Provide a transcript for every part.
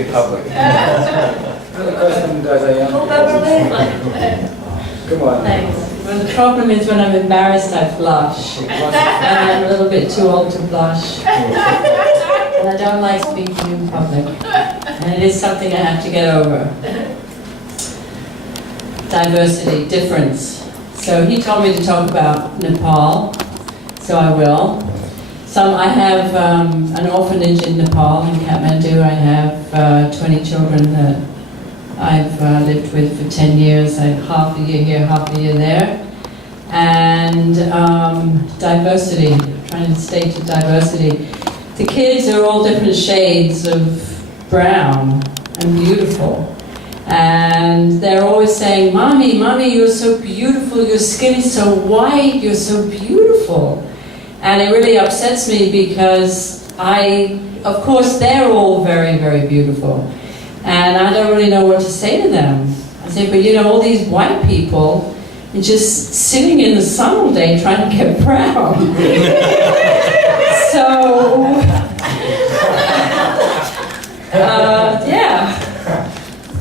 in public. Oh, Beverly. Come on. Thanks. Well, the problem is when I'm embarrassed, I blush. And I'm a little bit too old to blush. And I don't like speaking in public. And it is something I have to get over. Diversity, difference. So he told me to talk about Nepal, so I will. I have an orphanage in Nepal, in Kathmandu. I have 20 children that I've lived with for 10 years. I have half a year here, half a year there. And diversity, trying to stay to diversity. The kids are all different shades of brown and beautiful. And they're always saying, "Mommy, Mommy, you're so beautiful, your skin is so white, you're so beautiful." And it really upsets me because of course, they're all very, very beautiful. And I don't really know what to say to them. I say, but you know, all these white people are just sitting in the sun all day trying to get brown. So, yeah.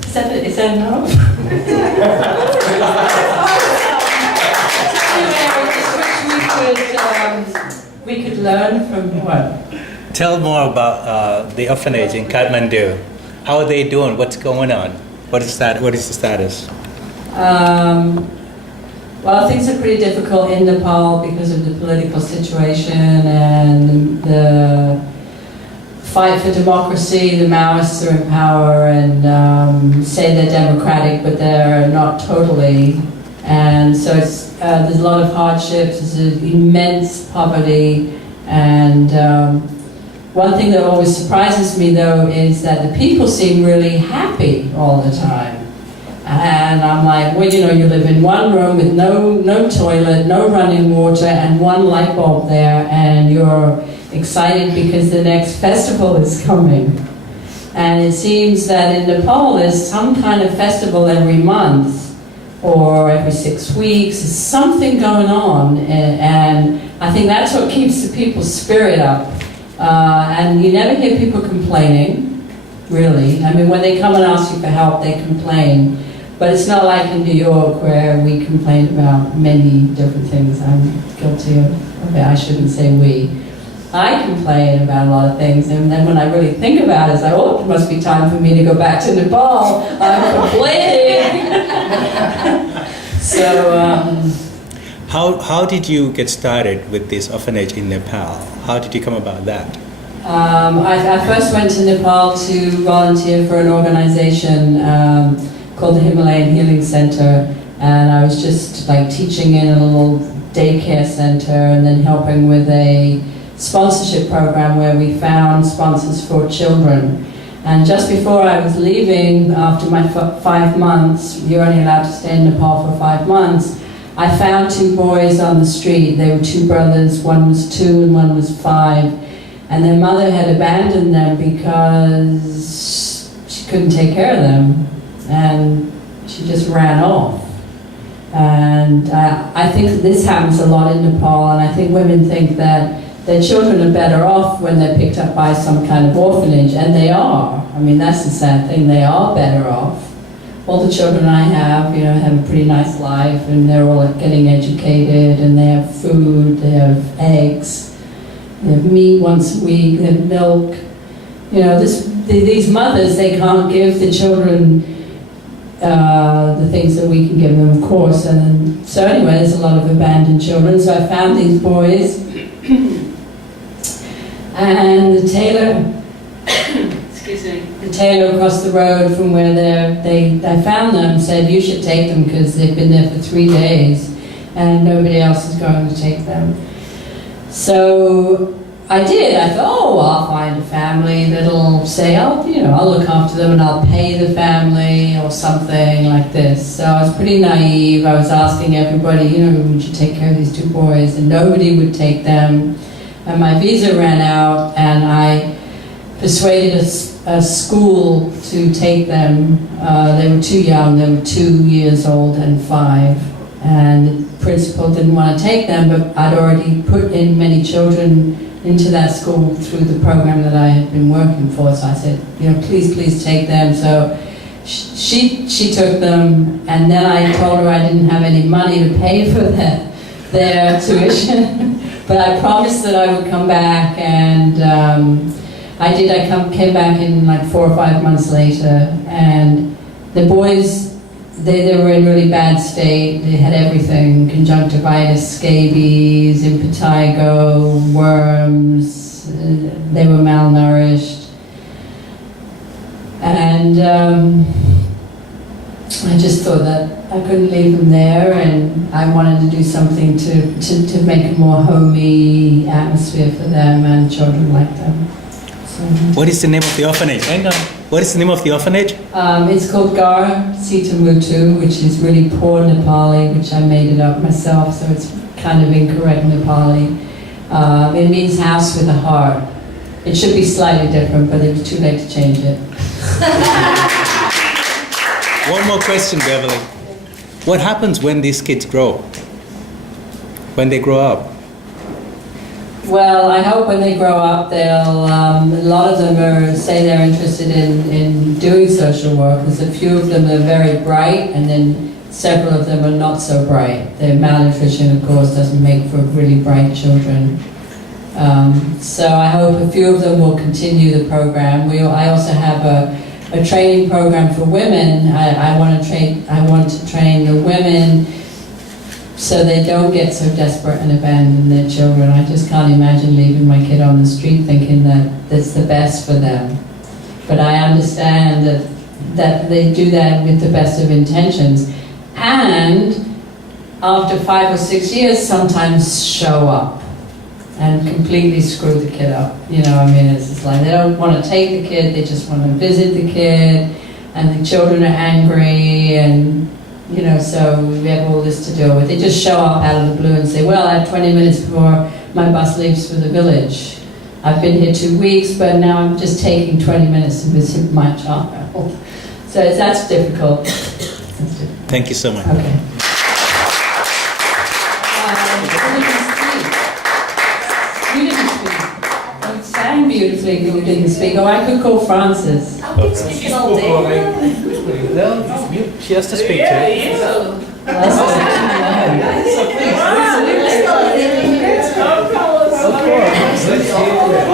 Is that enough? We could learn from what? Tell more about the orphanage in Kathmandu. How are they doing? What's going on? What is the status? Well, things are pretty difficult in Nepal because of the political situation and the fight for democracy. The Maoists are in power and say they're democratic, but they're not totally. And so there's a lot of hardships, there's immense poverty, and one thing that always surprises me though is that the people seem really happy all the time. And I'm like, well, you know, you live in one room with no toilet, no running water, and one light bulb there, and you're excited because the next festival is coming. And it seems that in Nepal there's some kind of festival every month, or every 6 weeks, there's something going on, and I think that's what keeps the people's spirit up. And you never hear people complaining, really. I mean, when they come and ask you for help, they complain. But it's not like in New York where we complain about many different things. I'm guilty of it. I shouldn't say we. I complain about a lot of things, and then when I really think about it, it's like, oh, it must be time for me to go back to Nepal. I'm complaining. So, How did you get started with this orphanage in Nepal? How did you come about that? I first went to Nepal to volunteer for an organization called the Himalayan Healing Center, and I was just like teaching in a little daycare center and then helping with a sponsorship program where we found sponsors for children. And just before I was leaving, after my 5 months, you're only allowed to stay in Nepal for 5 months, I found 2 boys on the street. They were 2 brothers, one was 2 and one was 5. And their mother had abandoned them because she couldn't take care of them. And she just ran off. And I think this happens a lot in Nepal, and I think women think that their children are better off when they're picked up by some kind of orphanage, and they are. I mean, that's the sad thing, they are better off. All the children I have, you know, have a pretty nice life, and they're all getting educated, and they have food, they have eggs, they have meat once a week, they have milk. You know, these mothers, they can't give the children the things that we can give them, of course. And so anyway, there's a lot of abandoned children, so I found these boys. And the tailor, excuse me, the tailor across the road from where I found them said, you should take them because they've been there for 3 days and nobody else is going to take them. So I did. I thought, oh, I'll find a family that'll say, I'll look after them and I'll pay the family or something like this. So I was pretty naive. I was asking everybody, you know, would you take care of these 2 boys? And nobody would take them. And my visa ran out, and I persuaded a school to take them. They were too young. They were 2 years old and 5. And the principal didn't want to take them, but I'd already put in many children into that school through the program that I had been working for. So I said, please take them. So she took them, and then I told her I didn't have any money to pay for their tuition, but I promised that I would come back, and I did. I came back in like 4 or 5 months later, and the boys, they were in really bad state. They had everything: conjunctivitis, scabies, impetigo, worms. They were malnourished, and I just thought that I couldn't leave them there, and I wanted to do something to make a more homey atmosphere for them and children like them. So, what is the name of the orphanage? Hang on. What is the name of the orphanage? It's called Ghar Sita Mutu, which is really poor Nepali, which I made it up myself, so it's kind of incorrect Nepali. It means house with a heart. It should be slightly different, but it was too late to change it. One more question, Beverly. What happens when these kids grow? When they grow up? Well, I hope when they grow up, they'll. A lot of them say they're interested in doing social work. There's a few of them that are very bright, and then several of them are not so bright. Their malnutrition, of course, doesn't make for really bright children. So I hope a few of them will continue the program. I also have a training program for women. I want to train the women so they don't get so desperate and abandon their children. I just can't imagine leaving my kid on the street thinking that that's the best for them. But I understand that they do that with the best of intentions. And after 5 or 6 years, sometimes show up and completely screw the kid up. It's just like they don't want to take the kid, they just want to visit the kid, and the children are angry, and so we have all this to deal with. They just show up out of the blue and say, well, I have 20 minutes before my bus leaves for the village. I've been here 2 weeks, but now I'm just taking 20 minutes to visit my child. So that's difficult. Thank you so much. Okay. You didn't speak. You sang beautifully, you didn't speak. Oh, I could call Francis. I've been speaking all day. She has to speak to Of course.